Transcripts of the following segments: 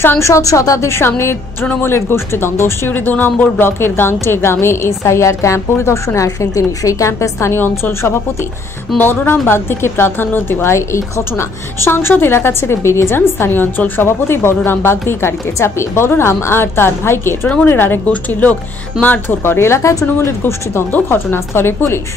সাংসদ শতাব্দীর সামনে তৃণমূলের গোষ্ঠীদ্বন্দ্ব। সিউড়ি 2 নম্বর ব্লকের গাংটে গ্রামে এসআইআর ক্যাম্প পরিদর্শনে আসেন তিনি। সেই ক্যাম্পে স্থানীয় অঞ্চল সভাপতি বলরাম বাগদিকে প্রাধান্য দেওয়ায় এই ঘটনা। সাংসদ এলাকা ছেড়ে বেরিয়ে যান। স্থানীয় অঞ্চল সভাপতি বলরাম বাগদি গাড়িতে চাপিয়ে বলরাম আর তার ভাইকে তৃণমূলের আরেক গোষ্ঠীর লোক মারধর করে। এলাকায় তৃণমূলের গোষ্ঠীদ্বন্দ্ব, ঘটনাস্থলে পুলিশ।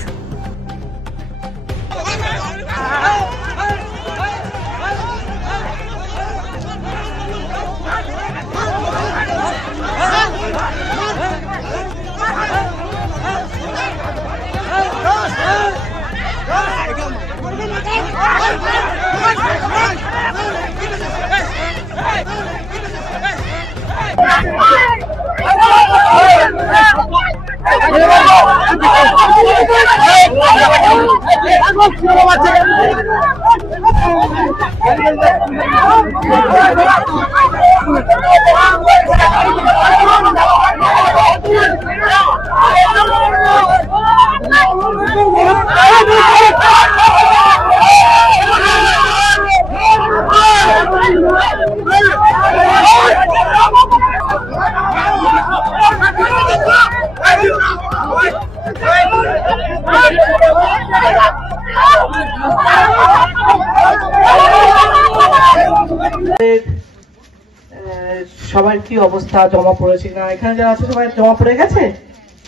সবার কি অবস্থা, জমা পড়েছে না? এখানে যারা আছে সবাই জমা পড়ে গেছে,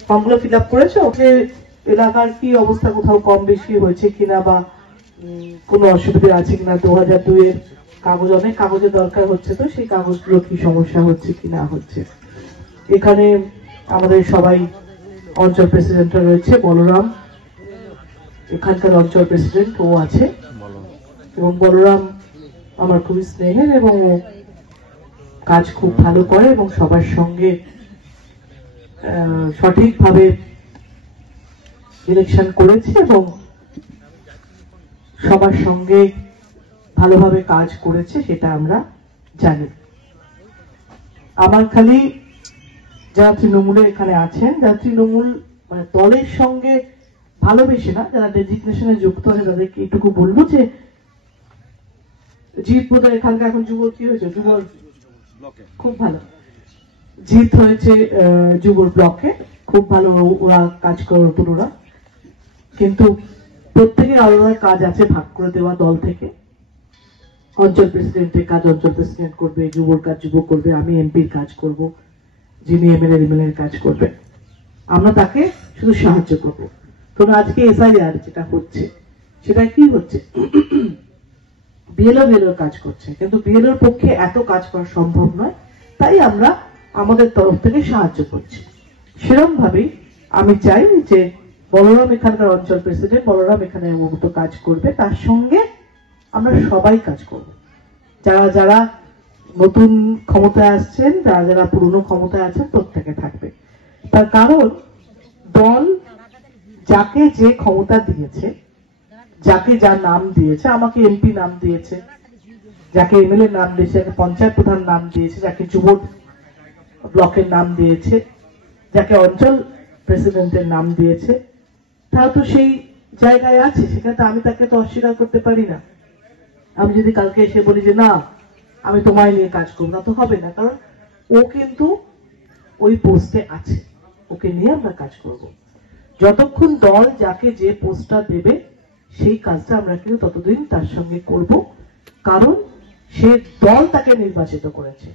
ফর্মগুলো ফিল আপ করেছো? এলাকার কি অবস্থা, কোথাও কম বেশি হয়েছে কিনা বা কোনো অসুবিধা আছে কিনা? 2002 এর কাগজ, অনেক কাগজের দরকার হচ্ছে, তো সেই কাগজগুলো কি সমস্যা হচ্ছে কি না হচ্ছে। এখানে আমাদের সবাই অঞ্চল প্রেসিডেন্টরা রয়েছে। বলরাম এখানকার অঞ্চল প্রেসিডেন্ট, ও আছে। এবং বলরাম আমার খুবই স্নেহের এবং কাজ খুব ভালো করে এবং সবার সঙ্গে সঠিকভাবে ইলেকশন করেছে এবং সবার সঙ্গে ভালোভাবে কাজ করেছে, সেটা আমরা জানি। আমার খালি যারা তৃণমূলে এখানে আছেন, যারা তৃণমূল মানে দলের সঙ্গে ভালোবেসে না, যারা ডেজিগনেশনে যুক্ত আছে, তাদেরকে এটুকু বলবো যে জিত বোধহয় এখানকার এখন যুব কি হয়েছে, যুব খুব ভালো জিত হয়েছে যুবর ব্লকে, খুব ভালো ওরা কাজ করে নতুন ওরা, কিন্তু প্রত্যেকের আলাদা কাজ আছে ভাগ করে দেওয়া দল থেকে। অঞ্চল প্রেসিডেন্টের কাজ অঞ্চল প্রেসিডেন্ট করবে, যুবর কাজ যুব করবে, আমি এমপির কাজ করব, যিনি এমএলএ কাজ করবে, আমরা তাকে শুধু সাহায্য করবো। তো আজকে এসআইআর যেটা হচ্ছে সেটা কি হচ্ছে, বিএলও কাজ করছে, কিন্তু বিএলওর পক্ষে এত কাজ করা সম্ভব নয়, তাই আমরা আমাদের তরফ থেকে সাহায্য করছি। সেরকম ভাবেই আমি চাই যে বলরাম এখানকার অঞ্চল প্রেসিডেন্ট, বলরাম এখানে মতো কাজ করবে, তার সঙ্গে আমরা সবাই কাজ করব। যারা যারা নতুন ক্ষমতায় আসছেন, যারা যারা পুরনো ক্ষমতায় আছেন, প্রত্যেকে থাকবে। তার কারণ দল যাকে যে ক্ষমতা দিয়েছে, যাকে যার নাম দিয়েছে, আমাকে এমপি নাম দিয়েছে, যাকে এমএলএ নাম দিয়েছে, যাকে পঞ্চায়েত প্রধান নাম দিয়েছে, যাকে যুব ব্লকের নাম দিয়েছে, যাকে অঞ্চল প্রেসিডেন্টের নাম দিয়েছে, তারা তো সেই জায়গায় আছে, সেখানে তো আমি তাকে তো অস্বীকার করতে পারি না। আমি যদি কালকে এসে বলি যে না আমি তোমায় নিয়ে কাজ করবো না, তো হবে না, কারণ ও কিন্তু ওই পোস্টে আছে, ওকে নিয়ে আমরা কাজ করব। যতক্ষণ দল যাকে যে পোস্টটা দেবে সেই কাজটা আমরা কিন্তু ততদিন তার সঙ্গে করব, কারণ সে দল তাকে নির্বাচিত করেছে,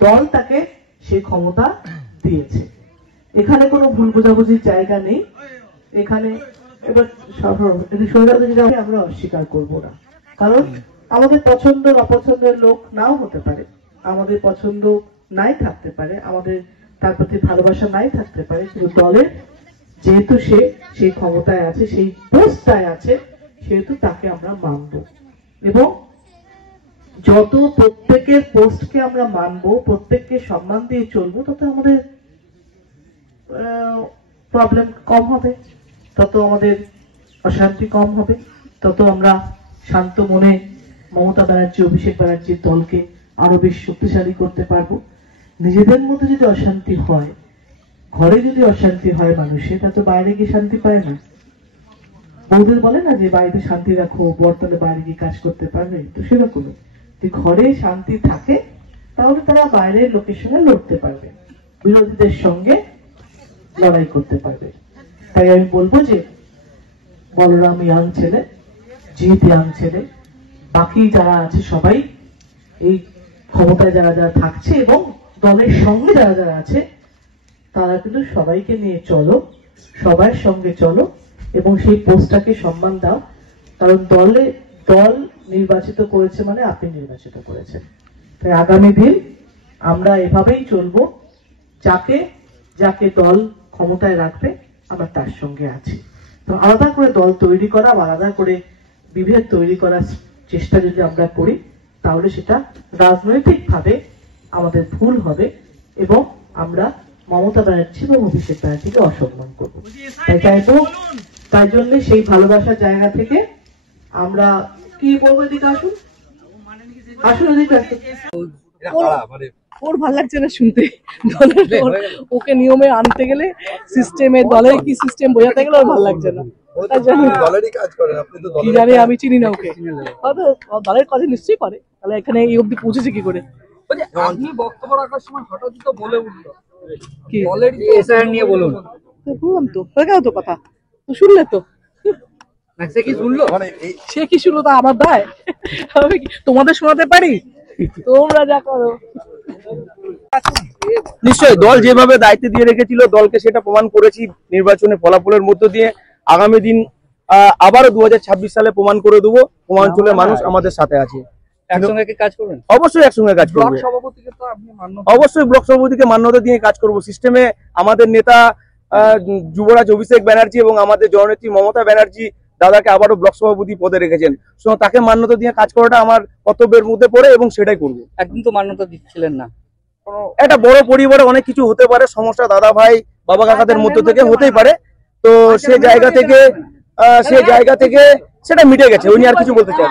দল তাকে সেই ক্ষমতা দিয়েছে। এখানে কোনো ভুল বোঝাবুঝির জায়গা নেই। এখানে এবার আমরা অস্বীকার করব না, কারণ আমাদের পছন্দ অপছন্দের লোক নাও হতে পারে, আমাদের পছন্দ নাই থাকতে পারে, আমাদের তার প্রতি ভালোবাসা নাই থাকতে পারে, কিন্তু দলের যেহেতু সে সেই ক্ষমতায় আছে, সেই পোস্টটায় আছে, সেহেতু তাকে আমরা মানব। এবং যত প্রত্যেকের পোস্টকে আমরা মানবো, প্রত্যেককে সম্মান দিয়ে চলবো, তত আমাদের প্রবলেম কম হবে, তত আমাদের অশান্তি কম হবে, তত আমরা শান্ত মনে মমতা ব্যানার্জি, অভিষেক ব্যানার্জির দলকে আরো বেশি শক্তিশালী করতে পারবো। নিজেদের মধ্যে যদি অশান্তি হয়, ঘরে যদি অশান্তি হয় মানুষের, তা তো বাইরে গিয়ে শান্তি পায় না। বৌদের বলে না যে বাড়িতে শান্তি রাখো, বর তাহলে বাইরে গিয়ে কাজ করতে পারবে, তো সেরকম ঘরে শান্তি থাকে তাহলে তারা বাইরের লোকেশনে লড়তে পারবে, বিরোধীদের সঙ্গে লড়াই করতে পারবে। তাই আমি বলবো যে বলরাম ইয়াং ছেলে, জিৎ ইয়াং ছেলে, বাকি যারা আছে সবাই এই ক্ষমতায় যারা যারা থাকছে এবং দলের সঙ্গে যারা যারা আছে তারা কিন্তু সবাইকে নিয়ে চলো, সবার সঙ্গে চলো এবং সেই পোস্টটাকে সম্মান দাও। কারণ দল নির্বাচিত করেছে মানে আপনি নির্বাচিত করেছেন। তাই আগামী দিন আমরা এভাবেই চলবো, যাকে যাকে দল ক্ষমতায় রাখবে আমরা তার সঙ্গে আছি। তো আলাদা করে দল তৈরি করা বা আলাদা করে বিভেদ তৈরি করার চেষ্টা যদি আমরা করি তাহলে সেটা রাজনৈতিকভাবে আমাদের ভুল হবে এবং আমরা মমতা ব্যানার্জি এবং অভিষেক ব্যানার্জিকে অসম্মান করবো। তাই চাইবো, তাই জন্য সেই ভালোবাসার জায়গা থেকে আমরা কি বলবো, এদিকে আসুন, আসুন এদিকে আসুন। ওর ভাল লাগছে না শুনতে, ওকে নিয়মে আনতে গেলে সিস্টেমে, দলের কি সিস্টেম বোঝাতে গেলে ওর ভাল লাগছে না। কি জানি, আমি চিনি না ওকে, হয়তো দলের কাজে নিশ্চয়ই করে, তাহলে এখানে এই অব্দি পৌঁছেছে কি করে? আপনি বক্তব্য রাখার সময় হঠাৎ তো বলে উঠলো কি দলের এসআইআর নিয়ে বলুন, বললাম তো হয়ে গেল তো কথা, তো শুনলে তো। সে কি শুনলো? সে কি শুনলো তা আমার দায়? আমি তোমাদের শোনাতে পারি? তোমরা যা করো। নিশ্চয়ই দল যেভাবে দায়িত্ব দিয়ে রেখেছিল দলকে সেটা প্রমাণ করেছি নির্বাচনের ফলাফলের মধ্য দিয়ে। আগামী দিন আবারও 2026 সালে প্রমাণ করে দেবো পূর্বাঞ্চলের মানুষ আমাদের সাথে আছে। একসঙ্গে কি কাজ করবেন? অবশ্যই একসঙ্গে কাজ করবো, সভাপতিকে তো আপনি অবশ্যই ব্লক সভাপতিকে মান্যতা দিয়ে কাজ করব। সিস্টেমে আমাদের নেতা যুবরাজ অভিষেক ব্যানার্জি এবং আমাদের জননেত্রী মমতা ব্যানার্জি দাদাকে আবারও ব্লক সভাপতি পদে রেখেছেন, তাকে মান্যতা দিয়ে কাজ করাটা আমার কর্তব্যের মধ্যে পড়ে এবং সেটাই করবো। একদিন তো মান্যতা দিচ্ছিলেন না, একটা বড় পরিবারে অনেক কিছু হতে পারে, সমস্যা দাদা ভাই বাবা কাকাদের মধ্য থেকে হতেই পারে, তো সে জায়গা থেকে সেটা মিটে গেছে, উনি আর কিছু বলতে চান।